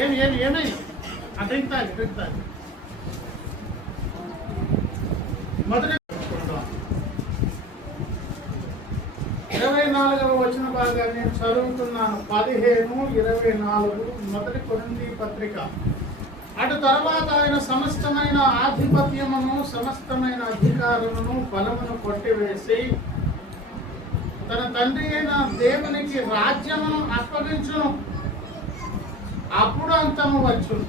ఏమై డ్రింక్ తాగి మొదటి 24వ వచన భాగాన్ని నేను చదువుతున్నాను. 15:24 మొదటి కొరింథీ పత్రిక. అటు తర్వాత ఆయన సమస్తమైన ఆధిపత్యమును సమస్తమైన అధికారమును బలమును కొట్టివేసి తన తండ్రి అయిన దేవునికి రాజ్యమును అప్పగించును. అప్పుడు అంతము వచ్చును.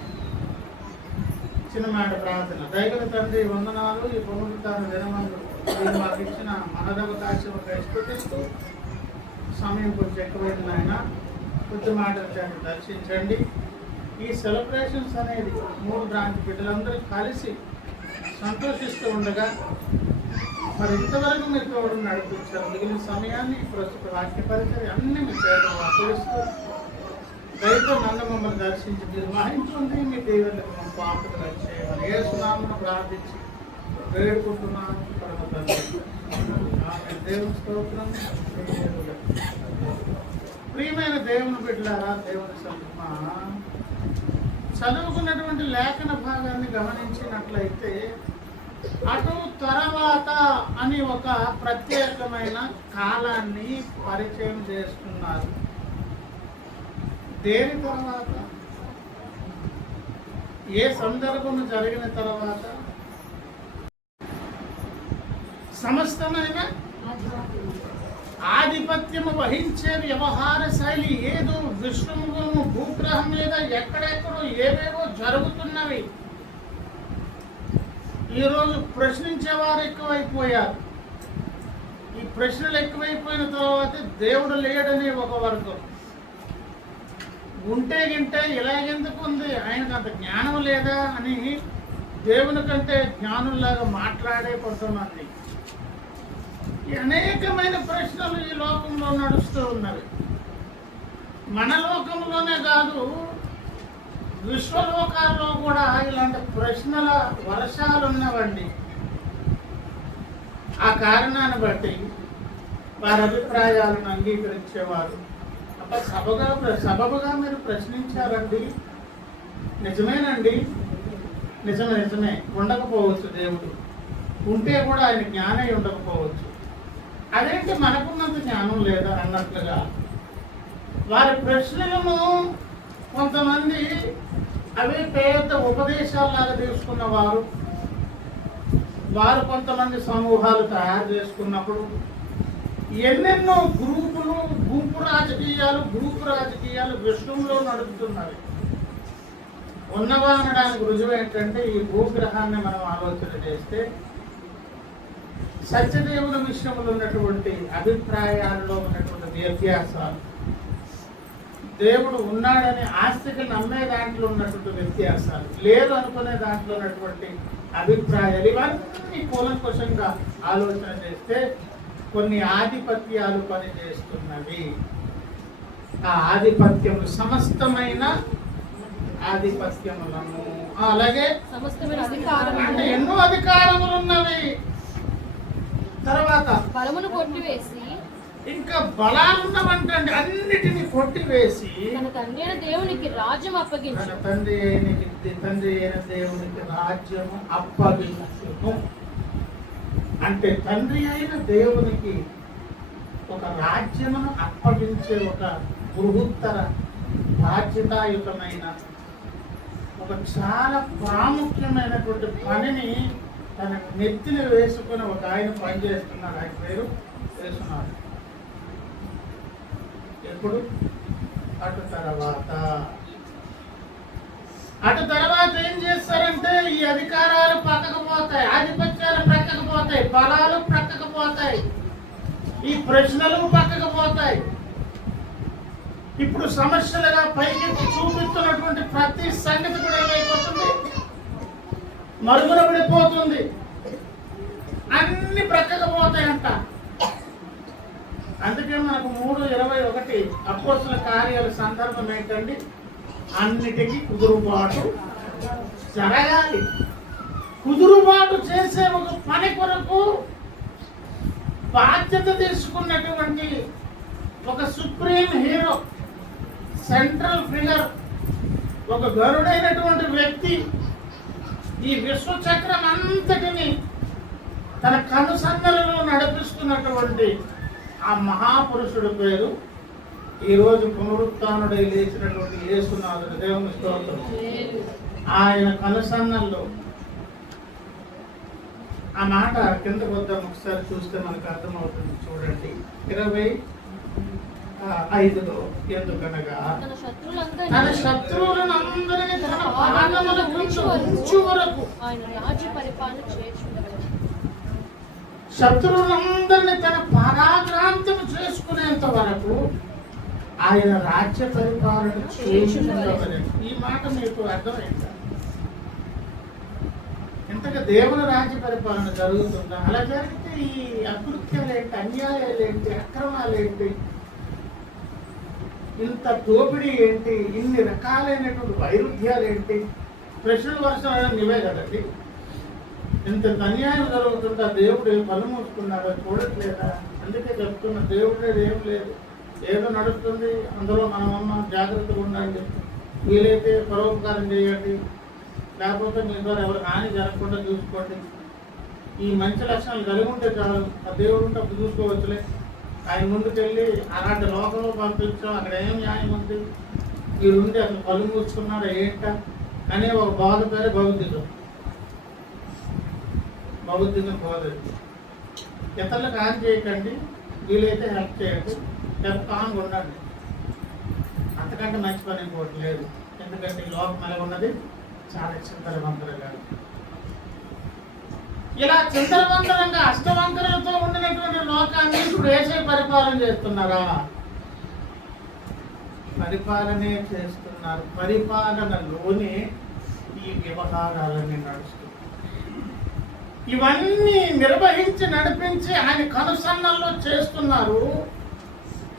చిన్నమాట ప్రార్థన. దైవ తండ్రి వందనాలు. ఈ పునరుద్ధాన దినమందు మీరు మాకు ఇచ్చిన మనదవకాశం స్తుతిస్తూ సమయం కొంచెం ఎక్కువైంది ఆయన. కొద్ది మాటలు చేత దర్శించండి. ఈ సెలబ్రేషన్స్ అనేది 3 బ్రాంచ్ బిడ్డలందరూ కలిసి సంతోషిస్తూ ఉండగా మరి ఇంతవరకు మీరు తోడు నడిపించారు. మిగిలిన సమయాన్ని ప్రస్తుత వాక్య పరిచయం అన్ని మీ చేత అప్పగిస్తూ దయతో నన్ను మమ్మల్ని దర్శించి మీరు మహించుంది మీ దేవుళ్ళకు మనం పాపలు చేయమని యేసునామమున ప్రార్థించి వేడుకుంటున్నాను. దేవుని స్తోత్రం. ప్రియమైన దేవుని బిడ్డలారా, దేవుని సన్నిధిమా చదువుకున్నటువంటి లేఖన భాగాన్ని గమనించినట్లయితే అటు తర్వాత అని ఒక ప్రత్యేకమైన కాలాన్ని పరిచయం చేస్తున్నారు. దేని తర్వాత, ఏ సందర్భం జరిగిన తర్వాత? సమస్తమైన ఆధిపత్యము వహించే వ్యవహార శైలి ఏదో విశ్వము భూగ్రహం మీద ఎక్కడెక్కడో ఏవేవో జరుగుతున్నవి. ఈరోజు ప్రశ్నించేవారు ఎక్కువైపోయారు. ఈ ప్రశ్నలు ఎక్కువైపోయిన తర్వాత దేవుడు లేడని ఒక వర్గం, ఉంటే గింటే ఇలాగెందుకు ఉంది, ఆయనకు అంత జ్ఞానం లేదా అని దేవుని కంటే జ్ఞానుల్లాగా మాట్లాడే కొంతమంది. ఈ అనేకమైన ప్రశ్నలు ఈ లోకంలో నడుస్తూ ఉన్నవి. మన లోకంలోనే కాదు, విశ్వలోకాల్లో కూడా ఇలాంటి ప్రశ్నల వర్షాలు ఉన్నవండి. ఆ కారణాన్ని బట్టి వారి అభిప్రాయాలను అంగీకరించేవారు. సబబుగా మీరు ప్రశ్నించారండి, నిజమేనండి, నిజమే ఉండకపోవచ్చు. దేవుడు ఉంటే కూడా ఆయన జ్ఞానం ఉండకపోవచ్చు. అదేంటి మనకున్నంత జ్ఞానం లేదా అన్నట్లుగా వారి ప్రశ్నలను కొంతమంది అవి పెద్ద ఉపదేశాలాగా తీసుకున్నవారు, వారు కొంతమంది సమూహాలు తయారు చేసుకున్నప్పుడు ఎన్నెన్నో గుంపు రాజకీయాలు విశ్వంలో నడుపుతున్నవి. ఉన్నవా అనడానికి రుజువు ఏంటంటే ఈ భూగ్రహాన్ని మనం ఆలోచన చేస్తే సత్యదేవుని విషయంలో ఉన్నటువంటి అభిప్రాయాల్లో ఉన్నటువంటి వ్యత్యాసాలు, దేవుడు ఉన్నాడని ఆస్తికి నమ్మే దాంట్లో ఉన్నటువంటి వ్యత్యాసాలు, లేదు అనుకునే దాంట్లో ఉన్నటువంటి అభిప్రాయాలు, ఇవన్నీ కూలంకుషంగా ఆలోచన చేస్తే కొన్ని ఆధిపత్యాలు పనిచేస్తున్నవి. ఆ ఆధిపత్యములు సమస్తమైన ఆధిపత్యములను, అలాగే అంటే ఎన్నో అధికారములు ఉన్నవి. తర్వాత బలమును కొట్టివేసి, ఇంకా బలాలున్నవంటండి అన్నిటిని కొట్టివేసి తన తండ్రి అయిన దేవునికి రాజ్యం అప్పగించు. తన తండ్రి అయిన దేవునికి రాజ్యము అప్పగించును. అంటే తండ్రి అయిన దేవునికి ఒక రాజ్యమును అప్పగించే ఒక బృహత్తర బాధ్యతాయుతమైన ఒక చాలా ప్రాముఖ్యమైనటువంటి పనిని తన నెత్తిని వేసుకుని ఒక ఆయన పనిచేస్తున్నాడు. ఆయన పేరు వేసుకున్నాడు. ఎప్పుడు? అటు తర్వాత ఏం చేస్తారంటే ఈ అధికారాలు పక్కకు పోతాయి, ఆధిపత్యాలు పక్కకు పోతాయి, బలాలు పక్కకు పోతాయి, ఈ ప్రశ్నలు పక్కకు పోతాయి. ఇప్పుడు సమస్యలుగా పైకి చూపిస్తున్నటువంటి ప్రతి సంగతి కూడా ఏమైపోతుంది? మరుగున పడిపోతుంది. అన్ని ప్రక్కకు పోతాయంట. అందుకే మనకు 3:21 అపోస్తలుల కార్యాల సందర్భం ఏంటండి? అన్నిటికీ కుదురుబాటు జరగాలి. కుదురుబాటు చేసే ఒక పని కొరకు బాధ్యత తీసుకున్నటువంటి ఒక సుప్రీం హీరో, సెంట్రల్ ఫిగర్ ఒక గరుడైనటువంటి వ్యక్తి ఈ విశ్వచక్రం అంతటిని తన కనుసన్నలలో నడిపిస్తున్నటువంటి ఆ మహాపురుషుడి పేరు ఈరోజు పునరుత్థానుడై లేచినటువంటి యేసునాథుడు. దేవుని స్తోత్రం. ఆయన కనుసన్నల్లో ఆ మాట కిందకు వద్దాం, ఒకసారి చూస్తే మనకు అర్థమవుతుంది. చూడండి 25లో, ఎందుకనగా తన శత్రువులను అందరినీ తన పాదముల క్రింద ఉంచు వరకు, శత్రువులందరినీ తన పాదాగ్రాంతం చేసుకునేంత వరకు ఆయన రాజ్య పరిపాలన చేయించుకుంటామని. ఈ మాట మీకు అర్థమైందా? ఇంతగా దేవుని రాజ్య పరిపాలన జరుగుతుందా? అలా జరిగితే ఈ అకృత్యాలేంటి, అన్యాయాలేంటి, అక్రమాలేంటి, ఇంత దోపిడీ ఏంటి, ఇన్ని రకాలైనటువంటి వైరుధ్యాలు ఏంటి? ప్రశ్నలు వర్షం ఇవే కదండి. ఇంత అన్యాయం జరుగుతుందా? దేవుడు ఏం పనులు మూసుకున్నాడో చూడట్లేదా? అందుకే చెప్తున్నా, దేవుడే ఏం లేదు, ఏదో నడుస్తుంది, అందులో మనమమ్మ జాగ్రత్తగా ఉండండి, వీలైతే పరోపకారం చేయండి, లేకపోతే మీ ద్వారా ఎవరు హాని జరగకుండా చూసుకోండి. ఈ మంచి లక్షణాలు కలిగి ఉంటే చాలు, ఆ దేవుడు ఉంటే అప్పుడు చూసుకోవచ్చులే. ఆయన ముందుకు వెళ్ళి అలాంటి లోకంలో పంపించాం, అక్కడ ఏం న్యాయం ఉంది, వీడుండి అసలు పలు మూసుకున్నాడు ఏంట అనే ఒక బాధ పేరే భౌతికం. భౌతికం పోదు. ఇతరులకు హాని చేయకండి, వీలైతే హెల్ప్ చేయండి, చెప్తాను ఉండండి. అంతకంటే మంచి పని ఇంకోటి లేదు. ఎందుకంటే ఈ లోకం ఎలా ఉన్నది, చాలా చింతరవంతరంగా. ఇలా చింతరవంతరంగా అష్టవంకరలతో ఉండినటువంటి లోకాన్ని ఇప్పుడు ఏసై పరిపాలన చేస్తున్నారా? పరిపాలనే చేస్తున్నారు. పరిపాలనలోనే ఈ వ్యవహారాలన్నీ నడుస్తున్నాయి. ఇవన్నీ నిర్వహించి నడిపించి ఆయన కనుసన్నల్లో చేస్తున్నారు.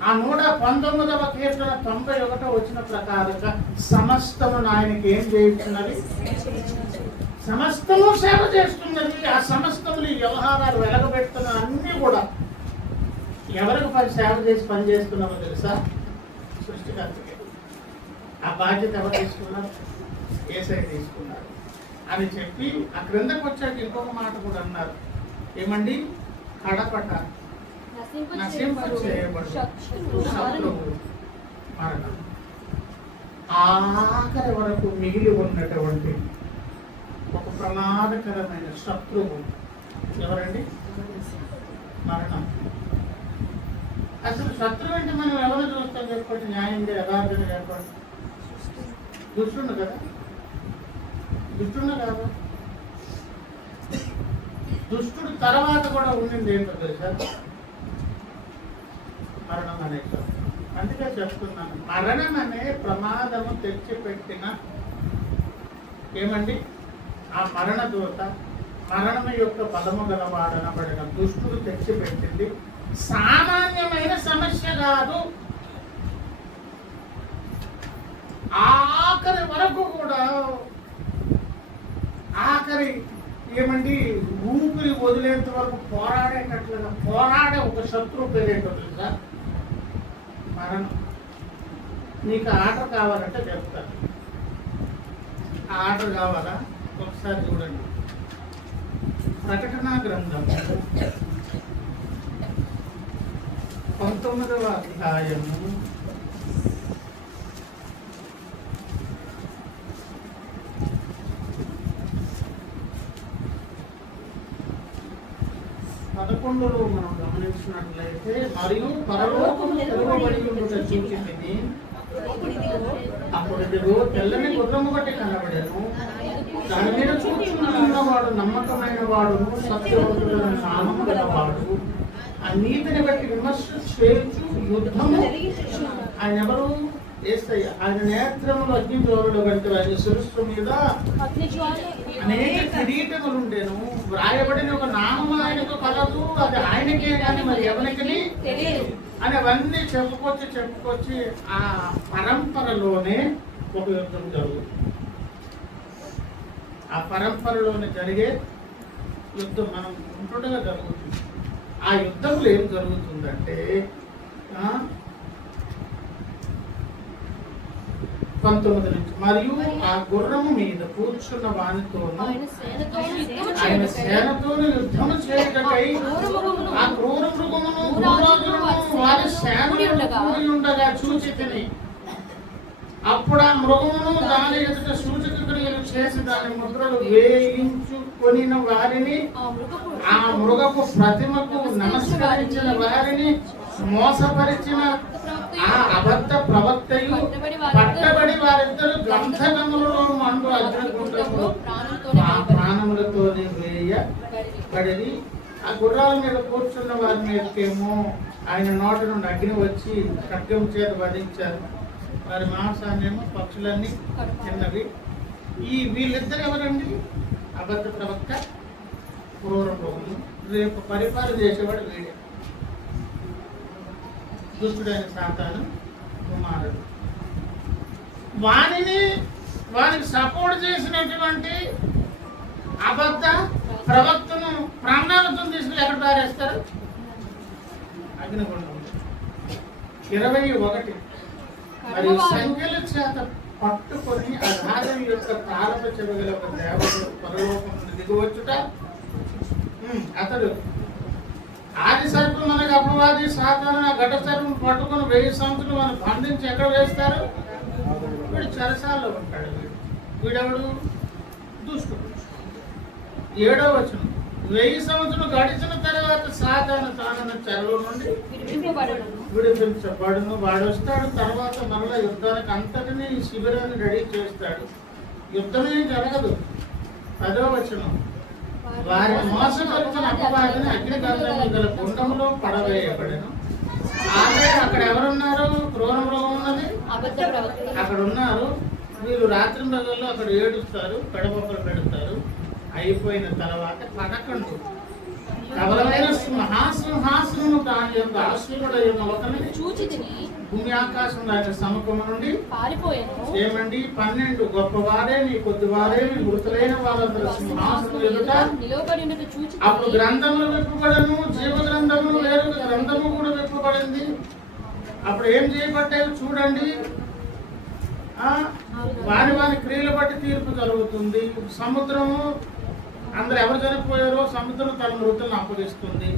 ఆ 119వ కీర్తన 91 వచ్చిన ప్రకారంగా సమస్తము ఆయనకి ఏం చేస్తున్నది? సమస్తము సేవ చేస్తున్నది. ఆ సమస్తములు ఈ వ్యవహారాలు వెలగబెడుతున్న అన్నీ కూడా ఎవరికి సేవ చేసి పని చేస్తున్నామో తెలుసా? సృష్టికర్తకి. ఆ బాధ్యత ఎవరు తీసుకున్నారు? యేసయ్య తీసుకున్నారు అని చెప్పి ఆ క్రిందకు వచ్చాక ఇంకొక మాట కూడా అన్నారు. ఏమండి? కడపట నశింపచేయబడు శత్రువు మరణం. ఆఖరి వరకు మిగిలి ఉన్నటువంటి ఒక ప్రమాదకరమైన శత్రువు ఎవరండి? మరణం. అసలు శత్రువు అంటే మనం ఎవరు చూస్తాం చెప్పండి? న్యాయంగా యథార్థంగా చెప్పండి. దుష్టుడు కదా? దుష్టుడు కాదు. దుష్టుడు తర్వాత కూడా ఉండింది ఏంటో తెలుసా? మరణం అనే. అందుకే చెప్తున్నాను, మరణం అనే ప్రమాదము తెచ్చిపెట్టిన ఏమండి ఆ మరణ దూత, మరణం యొక్క బలము గలవాడనబడిన దుష్టుడు తెచ్చిపెట్టింది సామాన్యమైన సమస్య కాదు. ఆఖరి వరకు కూడా, ఆఖరి ఏమండి ఊపిరి వదిలేంత వరకు పోరాడేటట్లుగా పోరాడే ఒక శత్రువు పేరేంటో తెలుసా? మరణం. నీకు ఆర్డర్ కావాలంటే చెప్తాను. ఆ ఆర్డర్ కావాలా? ఒకసారి చూడండి. ప్రకటన గ్రంథం 19వ అధ్యాయము 11లో మనం గమనించినట్లయితే, మరియు పరలోకము తెరవబడి ఉండుట చూచితిని, అప్పుడు ఇదిగో తెల్లని గుర్రము బట్టి కనబడెను. దాని మీద కూర్చున్నవాడు నమ్మకమైన వాడును సత్యవంతుడైన నామము గలవాడు, ఆ నీతిని బట్టి విమర్శ చేయించు యుద్ధము. ఆయన ఎవరు? యేసయ్య. ఆయన నేత్రములు అగ్ని జ్వాలలు వంటి ఆయన శిరస్సు మీద అనేక కిరీటములు ఉండేను. వ్రాయబడిన ఒక నామము ఆయనకు కలదు, అది ఆయనకే కానీ మరి ఎవరికి అని అవన్నీ చెప్పుకొచ్చి ఆ పరంపరలోనే ఒక యుద్ధం జరుగుతుంది. ఆ పరంపరలోనే జరిగే యుద్ధం మనం ఉంటుండగా జరుగుతుంది. ఆ యుద్ధంలో ఏం జరుగుతుందంటే, 19 నుంచి మరియు ఆ గుర్రము మీద కూర్చున్న వానితోను ఆయన సేనతోను యుద్ధము ఆయన చేయుటకై సేనతోను యుద్ధము చేయుటకై ఆ క్రూర మృగమును భూరాజులను వారి సేనలు కూడి ఉండగా చూచి తిని అప్పుడు ఆ మృగమును దాని ఎదుట సూచక క్రియలు చేసి దాని ముద్రలు వేయించుకొనిన వారిని ఆ మృగపు ప్రతిమకు నమస్కరించిన వారిని మోసపరిచిన ఆ అబద్ధ ప్రవక్తయు పట్టబడి వారిద్దరు గంధకములలో మండు అగ్నిగుండములో ఆ ప్రాణములతోనే వేయబడి ఆ గుర్రాల మీద కూర్చున్న వారి మీదకేమో ఆయన నోటి నుండి అగ్ని వచ్చి ఖడ్గం చేత వధించారు. వారి మాంసాన్నేమో పక్షులన్నీ తిన్నవి. ఈ వీళ్ళిద్దరు ఎవరండి? అబద్ధ ప్రవక్త, క్రూర మృగము. రేపు పరిపాలన చేసేవాడు వీడే, దుష్టుడైన సాతాను కుమారుడు. వానికి సపోర్ట్ చేసినటువంటి అబద్ధ ప్రవక్తను ప్రాణాలతో తీసుకుని ఎక్కడ పారేస్తారు? అగ్నిగుండం. 21 మరియు సంఖ్యల చేత పట్టుకొని అధారం యొక్క తాళపు చెవిగల ఒక దేవతలు పరలోకం నుండి దిగివచ్చుట. అతడు ఆది సర్పం మనకు అపవాది సాధారణ ఘట సర్పం పట్టుకొని 1000 సంవత్సరాలు మనం బంధించి ఎక్కడ వేస్తారు? వీడు చెరసాల్లో ఉంటాడు. వీడెవడు? దుష్టుడు. 7వ వచనం 1000 సంవత్సరాలు గడిచిన తర్వాత సాధారణ తానన్న చెరలో నుండి విడిపించబడును. వాడు వస్తాడు. తర్వాత మరలా యుద్ధానికి అంతటినీ ఈ శిబిరాన్ని రెడీ చేస్తాడు. యుద్ధమే జరగదు. 10వ వచనం వారి మోసపరిచిన అపవాదిని అగ్నిగంధము గల గుండములో పడవేయబడెను. ఆల్రెడీ అక్కడ ఎవరున్నారు? క్రూర మృగం ఉన్నది, అక్కడ ఉన్నారు. వీళ్ళు రాత్రి మృగంలో అక్కడ ఏడుస్తారు, పెడబొక్కలు పెడతారు. అయిపోయిన తర్వాత 11 ప్రబలమైన మహాసింహాసనము దాని యొక్క ఆశీనుడైన ఒకరిని చూచి తిని భూమి ఆకాశం దాని సముఖము నుండి పారిపోయాను. ఏమండి? 12 గొప్పవారేమి కొద్దివారేమి మృతులైన వాళ్ళందరూ సింహాసనం ఎదుట నిలవబడినట్టు చూచి అప్పుడు గ్రంథములు విప్పబడను, జీవ గ్రంథములు వేరు గ్రంథము కూడా విప్పబడింది. అప్పుడు ఏం చేయబడ్డాయి చూడండి. వారి క్రియలు బట్టి తీర్పు జరుగుతుంది. సముద్రము అందరు ఎవరు చనిపోయారో సముద్రం తన మృతులను అప్పగిస్తుంది.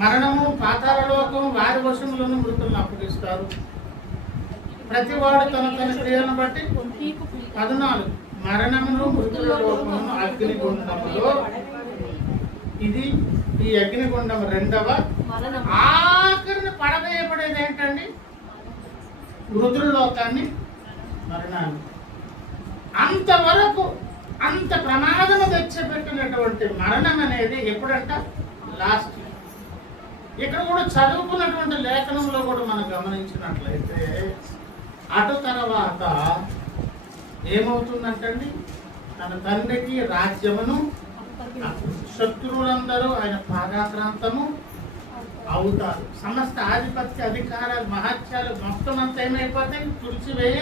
మరణము పాతాళ లోకం వారి వశములను మృతులను అప్పగిస్తారు. ప్రతివాడు తన క్రియలను బట్టి 14 మరణమును మృతుల లోకమును అగ్నిగుండములో. ఇది ఈ అగ్నిగుండం 2వ ఆఖరిని పడవేయబడేది ఏంటండి? మృతుల లోకాన్ని, మరణాన్ని. అంతవరకు అంత ప్రమాదము తెచ్చిపెట్టినటువంటి మరణం అనేది ఎప్పుడంట? లాస్ట్. ఇక్కడ కూడా చదువుకున్నటువంటి లేఖనంలో కూడా మనం గమనించినట్లయితే అటు తర్వాత ఏమవుతుందంటండి? తన తండ్రికి రాజ్యమును శత్రువులందరూ ఆయన పాదాక్రాంతము అవుతారు. సమస్త ఆధిపత్య అధికారాలు మహత్యాలు మొత్తం అంతా ఏమైపోతాయి? తుడిచివేయ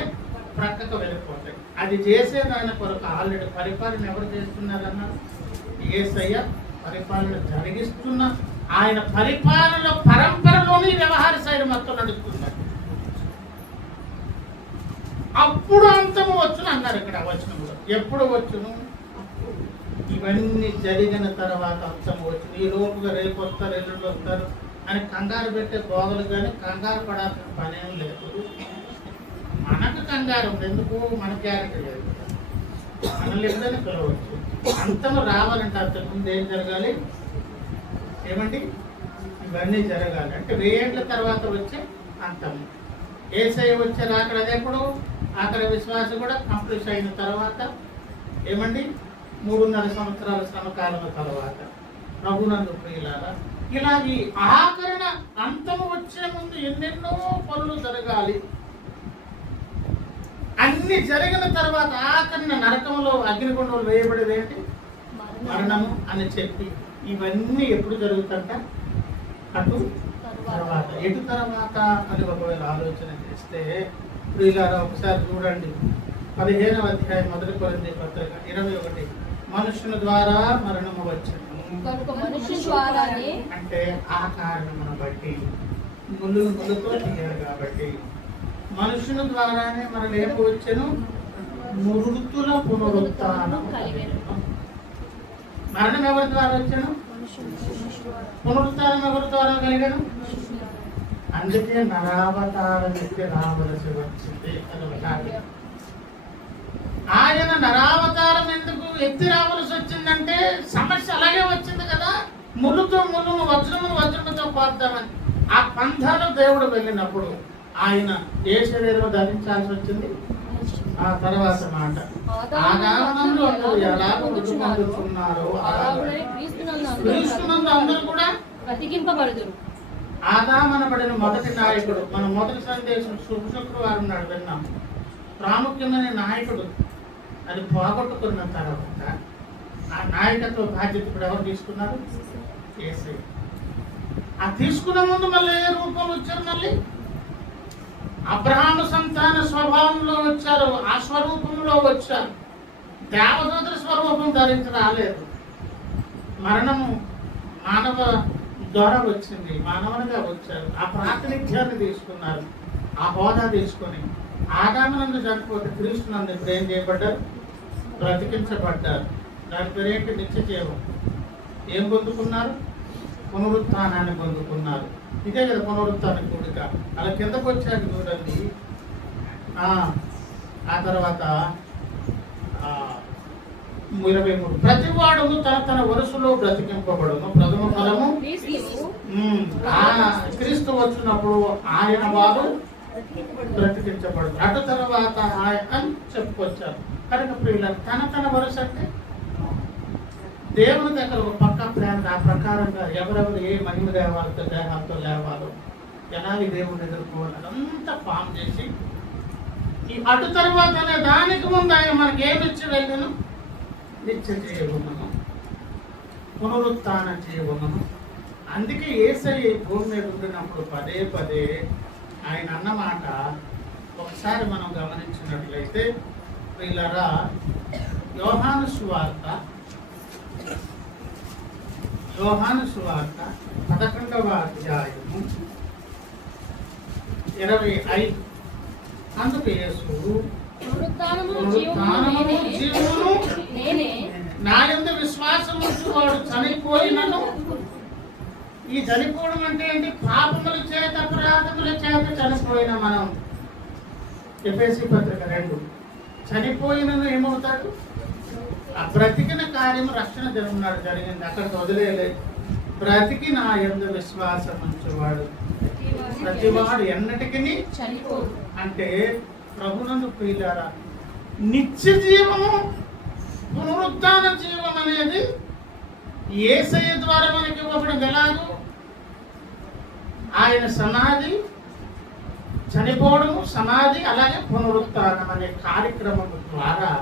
ప్రక్కకు వెళ్ళిపోతాయి. అది చేసేది ఆయన కొరకు. ఆల్రెడీ పరిపాలన ఎవరు చేస్తున్నారన్నారు? యేసయ్య పరిపాలన జరిగిస్తున్న ఆయన పరిపాలన పరంపరలోని వ్యవహార శైలి మొత్తం నడుస్తున్నారు. అప్పుడు అంతము వచ్చును అన్నారు ఇక్కడ వచనంలో. ఎప్పుడు వచ్చును? ఇవన్నీ జరిగిన తర్వాత అంతము వచ్చును. ఈ లోపుగా రేపు వస్తారు, ఎల్లుండి వస్తారు అని కంగారు పెట్టే బోగలు కానీ కంగారు పడాల్సిన పనేం లేదు. మనకు కంగారు ఉంది. ఎందుకు? మన గ్యారెంటీ లేదు. మనల్ని ఎప్పుడైనా పిలవచ్చు. అంతము రావాలంటే అంతకుముందు ఏం జరగాలి? ఏమండి? ఇవన్నీ జరగాలి. అంటే 1000 ఏళ్ల తర్వాత వచ్చే అంతము. యేసయ్య వచ్చే అక్కడ అదెప్పుడు? అక్కడ విశ్వాసం కూడా కంప్లీట్ అయిన తర్వాత ఏమండి? 3.5 సంవత్సరాల శ్రమకాలం తర్వాత ప్రభునందు ప్రియులారా, ఇలా ఈ ఆఖరణ అంతము వచ్చే ముందు ఎన్నెన్నో పనులు జరగాలి. అన్ని జరిగిన తర్వాత ఆఖరణ నరకంలో అగ్నిగుండంలో వేయబడేది ఏంటి? మరణము అని చెప్పి ఇవన్నీ ఎప్పుడు జరుగుతుంట? అటు తర్వాత. ఎటు తర్వాత అని ఒకవేళ ఆలోచన చేస్తే ప్రియులారా ఒకసారి చూడండి. 15వ అధ్యాయం 1 కొరింథీ పత్రిక 21 మనుషుల ద్వారా మరణము వచ్చింది. అంటే ఆ కారణమును బట్టి ముళ్ళుతో తీయాలి కాబట్టి మనుషుని ద్వారానే మనల్ని ఏం వచ్చాను? మృతుల పునరుత్థానం. మరణం ఎవరి ద్వారా వచ్చాను? పునరుత్థానం ఎవరి ద్వారా కలిగాను? అందుకే నరావతారం ఎత్తి రావలసి వచ్చింది. ఆయన నరావతారం ఎందుకు ఎత్తి రావలసి వచ్చిందంటే సమస్య అలాగే వచ్చింది కదా. ములుతో ములును, వజ్రముతో పోద్దామని ఆ పంథాలో దేవుడు వెళ్ళినప్పుడు ఆయన ఏ శరీరం ధరించాల్సి వచ్చింది? ఆ తర్వాత మాట ఆదామునందు అందరూ ఎలా మృతి పొందుతున్నారో క్రీస్తునందు అందరూ కూడా బ్రతికింపబడుదురు. ఆదామనబడిన మొదటి నాయకుడు, మన మొదటి సందేశం శుభ శుక్రవారం నాడు విన్నాం. ప్రాముఖ్యమైన నాయకుడు అది పోగొట్టుకున్న తర్వాత ఆ నాయకత్వ బాధ్యత ఇప్పుడు ఎవరు తీసుకున్నారు? యేసయ్య. ఆ తీసుకున్న ముందు మళ్ళీ ఏ రూపంలో వచ్చారు? మళ్ళీ అబ్రహాము సంతాన స్వభావంలో వచ్చారు, ఆ స్వరూపంలో వచ్చారు. దేవదూతల స్వరూపం ధరించి రాలేదు. మరణము మానవ ద్వారా వచ్చింది, మానవునిగా వచ్చారు. ఆ ప్రాతినిధ్యాన్ని తీసుకున్నారు, ఆ హోదా తీసుకొని ఆదామునందు చనిపోతే క్రీస్తునందు ఇప్పుడు ఏం చేయబడ్డారు? బ్రతికించబడ్డారు. దాని పేరేంటి? నిత్య జీవం. ఏం పొందుకున్నారు? పునరుత్థానాన్ని పొందుకున్నారు. ఇదే కదా పునరుత్థాన కూడిక. అలా కిందకు వచ్చాక చూడండి. ఆ తర్వాత 23 ప్రతివాడును తన వరుసలో బ్రతికింపబడును. ప్రథమ ఫలము క్రీస్తు వచ్చినప్పుడు ఆయన వారు బ్రతికించబడు. అటు తర్వాత ఆయన అని చెప్పుకొచ్చారు. కనుక ప్రియుల తన వరుస అంటే దేవుని దగ్గర ఒక పక్క ప్లాన్. ఆ ప్రకారంగా ఎవరెవరు ఏ మహిమ దేహాలతో లేవాలో, ఎలాంటి దేవుని ఎదుర్కోవాలి, అదంతా ఫామ్ చేసి ఈ అటు తర్వాత అనే దానికి ముందు ఆయన మనకి ఏమిచ్చి వెళ్ళను? నిత్య జీవమును, పునరుత్థాన జీవమును. అందుకే యేసయ్య భూమి మీద ఉండినప్పుడు పదే ఆయన అన్నమాట ఒకసారి మనం గమనించినట్లయితే వీళ్ళరా యోహాను సువార్త 11వ అధ్యాయము 25. అందుకు యేసు పునరుత్థానమును జీవమును నా యందు విశ్వాసం ఉంచువాడు చనిపోయినను. ఈ చనిపోవడం అంటే ఏంటి? పాపముల చేత అపరాధముల చేత చనిపోయిన మనం. ఎఫెసీ పత్రిక 2. చనిపోయినను ఏమవుతాడు? ఆ బ్రతికిన కార్యము రక్షణ జరుగునాడు జరిగింది. అక్కడికి వదిలేయలేదు. బ్రతికి నా యందు విశ్వాసం ఉంచేవాడు ప్రతివాడు ఎన్నటికి అంటే ప్రభునందు ప్రియులారా, నిత్య జీవము, పునరుత్థాన జీవం అనేది యేసయ్య ద్వారా మనకి ఇవ్వబడింది. ఎలాగో ఆయన సమాధి, చనిపోవడము, సమాధి, అలాగే పునరుత్థానం అనే కార్యక్రమం ద్వారా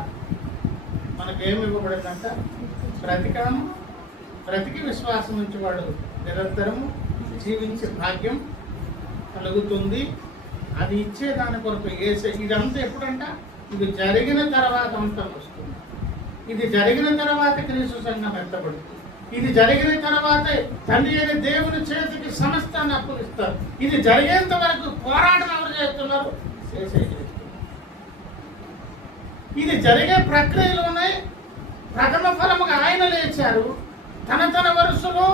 మనకేమి ఇవ్వబడిందంట? బ్రతికాము, బ్రతికి విశ్వాసం ఉంచేవాడు నిరంతరము జీవించే భాగ్యం కలుగుతుంది. అది ఇచ్చే దాని కొరకు ఇదంతా ఎప్పుడంట? ఇది జరిగిన తర్వాత అంతా వస్తుంది. ఇది జరిగిన తర్వాత క్రీస్తు సంఘం ఎత్తబడుతుంది. ఇది జరిగిన తర్వాత తండ్రి అయిన దేవుని చేతికి సమస్తాన్ని అప్పగిస్తారు. ఇది జరిగేంత వరకు పోరాటం ఎవరు చేస్తున్నారు? ఇది జరిగే ప్రక్రియలు ఉన్నాయి. ప్రథమ ఫలముగా ఆయన లేచారు. తన వరుసలో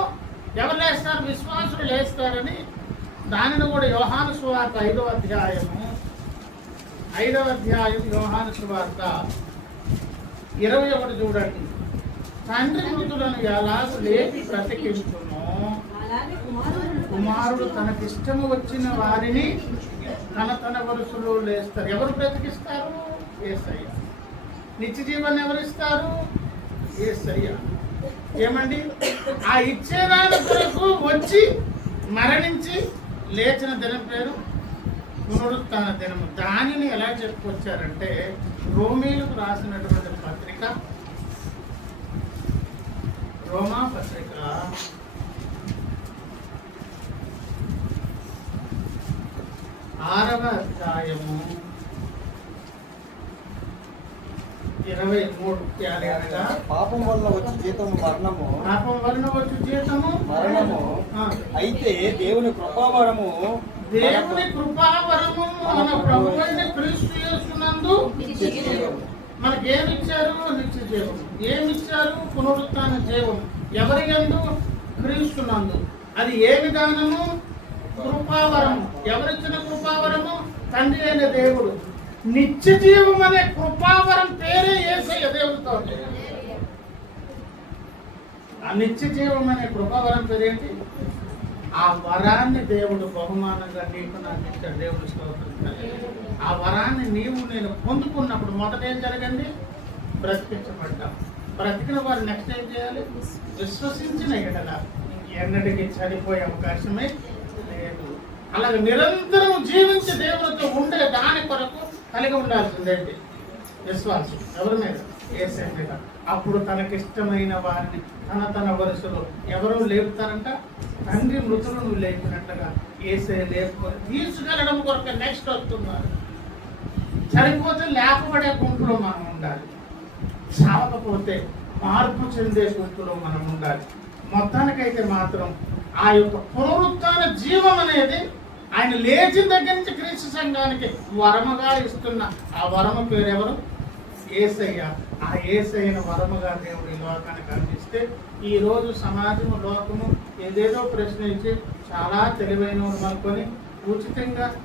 ఎవరు లేస్తారు? విశ్వాసులు లేస్తారని దానిని కూడా యోహాను సువార్త 5వ అధ్యాయం యోహాను సువార్త 21 చూడండి. తండ్రి మృతులను ఎలాగ లేపి బ్రతికించును, కుమారుడు తనకిష్టము వచ్చిన వారిని తన వరుసలో లేస్తారు. ఎవరు బ్రతికిస్తారు? యేసయ్య. నిత్య జీవాన్ని ఎవరిస్తారు? యేసయ్య. ఏమండి? ఆ ఇచ్చేదాని కొరకు వచ్చి మరణించి లేచిన దినం పేరు పునరుత్థాన దినము. దానిని ఎలా చెప్పుకొచ్చారంటే రోమీలకు రాసినటువంటి పత్రిక, రోమా పత్రిక 6వ అధ్యాయము 23 అనగా పాపం వల్ల వచ్చి జీతము మరణము, పాపం వలన వచ్చి జీతము మరణము. ఆ, అయితే దేవుని కృపావరము దేవుని కృపావరము మన ప్రభువైన క్రీస్తు యేసునందు నిత్య జీవము. మనకేమిచ్చారు? నిత్య జీవం. ఏమిచ్చారు? పునరుత్థాన జీవం. ఎవరి యందు? క్రీస్తునందు. అది ఏ విధానము? కృపావరము. ఎవరిచ్చిన కృపావరము? తండ్రి అయిన దేవుడు. నిత్య జీవం అనే కృపావరం పేరే యేసయ్య దేవుడితో. ఆ నిత్య జీవం అనే కృపావరం పేరేంటి? ఆ వరాన్ని దేవుడు బహుమానంగా నీకు నాకు ఇచ్చాడు. దేవుడు స్తోత్రం. ఆ వరాన్ని నీవు నేను పొందుకున్నప్పుడు మొదట ఏం జరగండి? బ్రతికించబడ్డాం. బ్రతికిన వారు నెక్స్ట్ ఏం చేయాలి? విశ్వసించిన ఎడల ఎన్నటికీ చనిపోయే అవకాశమే లేదు. అలాగే నిరంతరం జీవించి దేవుడితో ఉండే దాని కొరకు కలిగి ఉండాల్సిందేంటి? విశ్వాసం. ఎవరి మీద? యేసయ్య మీద. అప్పుడు తనకిష్టమైన వారిని తన వరుసలో ఎవరు లేపుతారంట? తండ్రి మృతులను లేపినట్లుగా యేసయ్య లేపుకొని తీసుకెళ్ళడం కొరకు నెక్స్ట్ వస్తున్నారు. సరిపోతే లేపబడే గుంపులో మనం ఉండాలి. చావకపోతే మార్పు చెందే గుంపులో మనం ఉండాలి. మొత్తానికైతే మాత్రం ఆ యొక్క పునరుత్థాన జీవం అనేది ఆయన లేచిన దగ్గర నుంచి క్రీస్తు సంఘానికి వరముగా ఇస్తున్న ఆ వరము పేరు ఎవరు? యేసయ్య. ఆ యేసయ్యను వరముగా దేవుడు ఈ లోకానికి అందిస్తే ఈ రోజు సమాజము లోకము ఏదేదో ప్రశ్నించి చాలా తెలివైన అనుకొని ఉచితంగా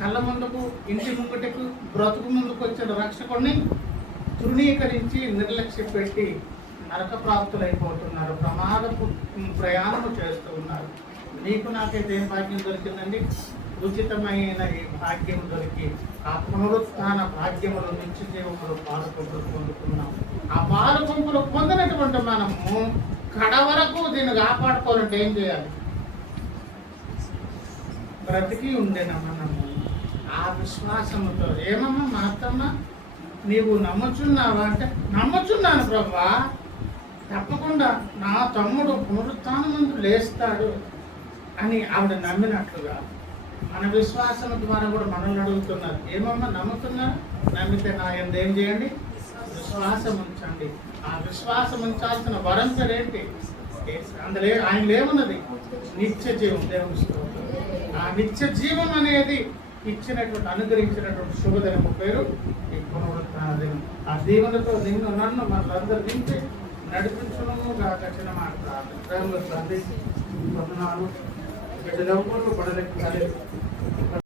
కళ్ళ ముందుకు ఇంటి ముందుకు బ్రతుకు ముందుకు వచ్చిన రక్షకుడిని తృణీకరించి నిర్లక్ష్య పెట్టి నరక ప్రాప్తులైపోతున్నారు. ప్రమాదపు ప్రయాణము చేస్తూ ఉన్నారు. నీకు నాకైతే ఏం భాగ్యం దొరికిందండి? ఉచితమైన ఈ భాగ్యం దొరికి ఆ పునరుత్థాన భాగ్యములు నిత్య జీవములు పాలుపంపులు పొందుకున్నాం. ఆ పాలుపంపులు పొందినటువంటి మనము కడ వరకు దీన్ని కాపాడుకోవాలంటే ఏం చేయాలి? బ్రతికి ఉండేనా మనము ఆ విశ్వాసముతో. ఏమమ్మా మా అత్తమ్మ నీవు నమ్ముచున్నావా అంటే, నమ్ముచున్నాను ప్రభా, తప్పకుండా నా తమ్ముడు పునరుత్థానమందు లేస్తాడు అని ఆవిడ నమ్మినట్లుగా మన విశ్వాసం ద్వారా కూడా మనల్ని అడుగుతున్నారు. ఏమమ్మా నమ్ముతున్నారు? నమ్మితే నా యందు ఏం చేయండి? విశ్వాసం ఉంచండి. ఆ విశ్వాసం ఉంచాల్సిన వరం పేరేంటి? అందులో ఆయన ఏమున్నది? నిత్య జీవం. దేవుని స్తోత్రం. ఆ నిత్య జీవం అనేది ఇచ్చినటువంటి అనుగ్రహించినటువంటి శుభదినము పేరు ఈ పునరుత్థాన దినం. ఆ దీవెనతో నిన్ను నన్ను మనందరూ నింపి నడిపించడము కాక చిన్న మాట ప్రార్థన. వందనాలు. బిడ్డలు పడలేక